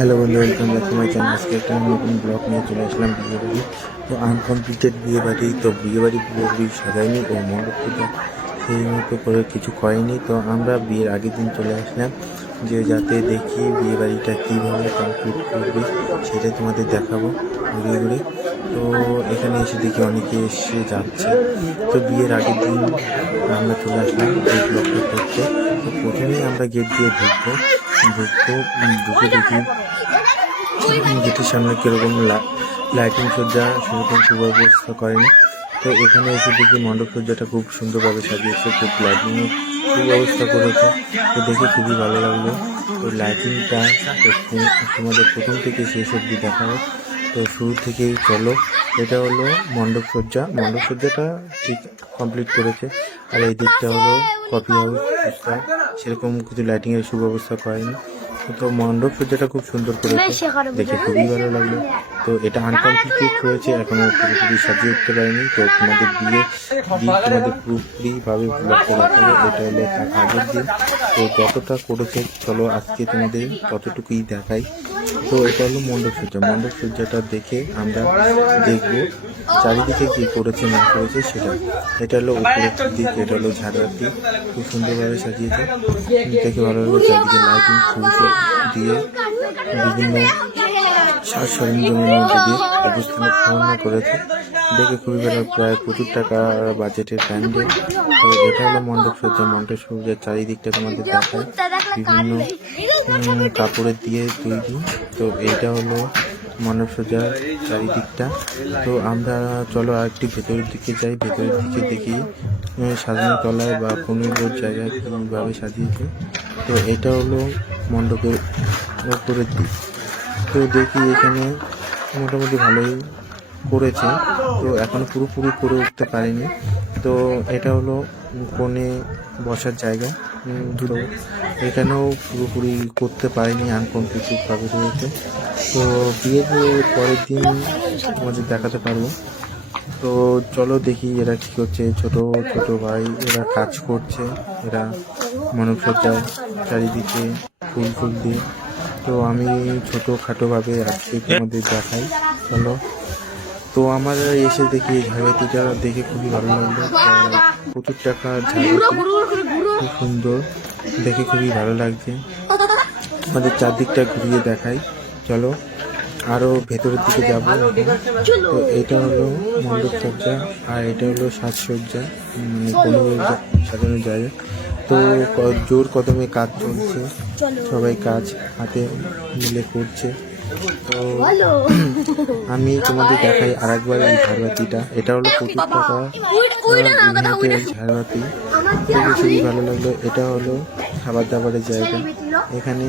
Hello বন্ধু welcome back to my channel আজকে একটা নতুন ব্লগ নিয়ে চলে আসলাম, বিয়ে বাড়ি। তো আনকমপ্লিটেড বিয়ে বাড়ি, তো বিয়ে বাড়ি পুরোপুরি সাজায়নি, ও মণ্ডপ সেই মতো করে কিছু করেনি। তো আমরা বিয়ের আগের দিন চলে আসলাম, যে যাতে দেখি বিয়ে বাড়িটা কীভাবে কমপ্লিট করবে সেটা তোমাদের দেখাবো ঘুরে ঘুরে। তো এখানে এসে দেখি অনেকে এসে যাচ্ছে। তো বিয়ের আগের দিন আমরা চলে আসলাম এই ব্লগটা করতে। তো প্রথমেই আমরা গেট দিয়ে ঢুকবো। ঢুকবো ঢুকে দেখি গেটের সামনে কীরকম লাইটিং সজ্জা, সেরকম সুব্যবস্থা করেনি। তো এখানে এসে দেখি মণ্ডপ সজ্জাটা খুব সুন্দরভাবে সাজিয়েছে, খুব লাইটিং সুব্যবস্থা করেছে। তো দেখে খুবই ভালো লাগল। তো লাইটিংটা তোমাদের প্রথম থেকে শেষ অবধি দেখাবো। তো শুরু থেকেই চলো। এটা হলো মণ্ডপ সজ্জা। মণ্ডপ সজ্জাটা ঠিক কমপ্লিট করেছে। আর এই দিকটা হলো কফি হাউস সেরকম কিছু লাইটিংয়ের সুব্যবস্থা করেনি। তো মণ্ডপ সজ্জাটা খুব সুন্দর করেছে দেখে খুবই ভালো লাগল। তো এটা আনকমপ্লিটেড হয়েছে এখনও পুরোপুরি সাজিয়ে উঠতে পারিনি। তো তোমাদের বিয়ে দিন তোমাদের পুরোপুরিভাবে ব্লগটা দেখাবো এটা হলো তার আগের দিন। তো যতটা করেছে চলো আজকে তোমাদের ততটুকুই দেখাই। তো এটা হলো মণ্ডপ সজ্জা। মণ্ডপ সজ্জাটা দেখে আমরা দেখব চারিদিকে কি করেছে, না করেছে সেটা এটা হলো উপরের দিক, এটা হলো ঝাড়বাতি খুব সুন্দরভাবে সাজিয়েছে। দেখে ভালো লাগল চারিদিকে লাইটিং ফুল দিয়ে বিভিন্ন সাজ সরঞ্জামের মধ্যে দিয়ে উপস্থাপনা করেছে। দেখে খুবই ভালো প্রায় প্রচুর টাকা বাজেটের প্যান্ডেল। তো এটা হলো মণ্ডপ সূর্য মণ্ডপ সূর্যের চারিদিকটা তোমাদের দেখায়। বিভিন্ন কাপড়ের দিয়ে তৈরি। তো এইটা হলো মণ্ডপ সজ্জার চারিদিকটা। তো আমরা চলো আরেকটি ভেতরের দিকে যাই। ভেতরের দিকে দেখি সাজানো তলায় বা কোনো জায়গায় কীভাবে সাজিয়েছে। তো এটা হলো মণ্ডপের উপরের দিক। তো দেখি এখানে মোটামুটি ভালোই করেছে। তো এখনও পুরোপুরি করে উঠতে পারিনি। তো এটা হলো কোণে বসার জায়গা। তো এখানেও পুরোপুরি করতে পারিনি আনকমপ্লিটেডভাবে রয়েছে। তো বিয়ের পরের দিন তোমাদের দেখাতে পারব। তো চলো দেখি এরা কি করছে, ছোট ছোট ভাই, এরা কাজ করছে, এরা মানবসজ্জার চারিদিকে ফুল ফুল দিয়ে। তো আমি ছোট খাটোভাবে আজকে তোমাদের দেখাই, চলো। তো আমার এসে দেখি ঝাড়বাতিটা দেখে খুবই ভালো লাগল। প্রচুর টাকা ঝাড়বাতি। খুব সুন্দর। দেখে খুবই ভালো লাগছে। আমাদের চারদিকটা ঘুরিয়ে দেখাই। চলো আরও ভেতরের দিকে যাব। তো এটা হলো মণ্ডপ সজ্জা আর এটা হলো সাজসজ্জা মানে কোনো সাজানোর জায়গা। তো জোর কদমে কাজ চলছে। সবাই কাজ হাতে মিলে করছে। তো আমি তোমাদের দেখাই আরেকবার এই ঝাড়বাতিটা। এটা হলো প্রচুর টাকা ঝাড়বাতি। খুবই ভালো লাগল? এটা হলো খাবার দাবারের জায়গা। এখানে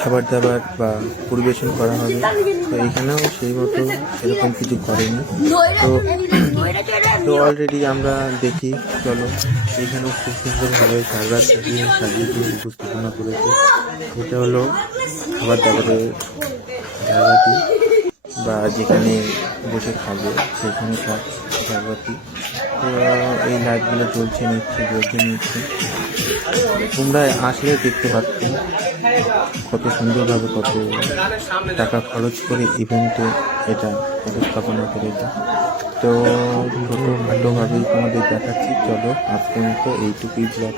খাবার দাবার বা পরিবেশন করা হবে। তো এখানেও সেই মতো সেরকম কিছু করেনি। তো তো অলরেডি আমরা দেখি চলো। এখানেও খুব সুন্দরভাবে ঝাড়বাত সাজিয়ে সাজিয়ে দিয়ে উপস্থাপনা করেছে। এটা হলো খাবার দাবারের ঝাড়বাতি বা যেখানে বসে খাব সেখানে সব ঝাড়বাতি তো, এই লাইটগুলো জ্বলছে নিচ্ছে জ্বলছে নিচ্ছে। তোমরা আসলে দেখতে পাচ্ছ কত সুন্দরভাবে কত টাকা খরচ করে ইভেন্টে এটা উপস্থাপনা করেছে। তো ছোটো খাটোভাবেই তোমাদের দেখাচ্ছি। চলো, আজকের মতো এইটুকুই ব্লগ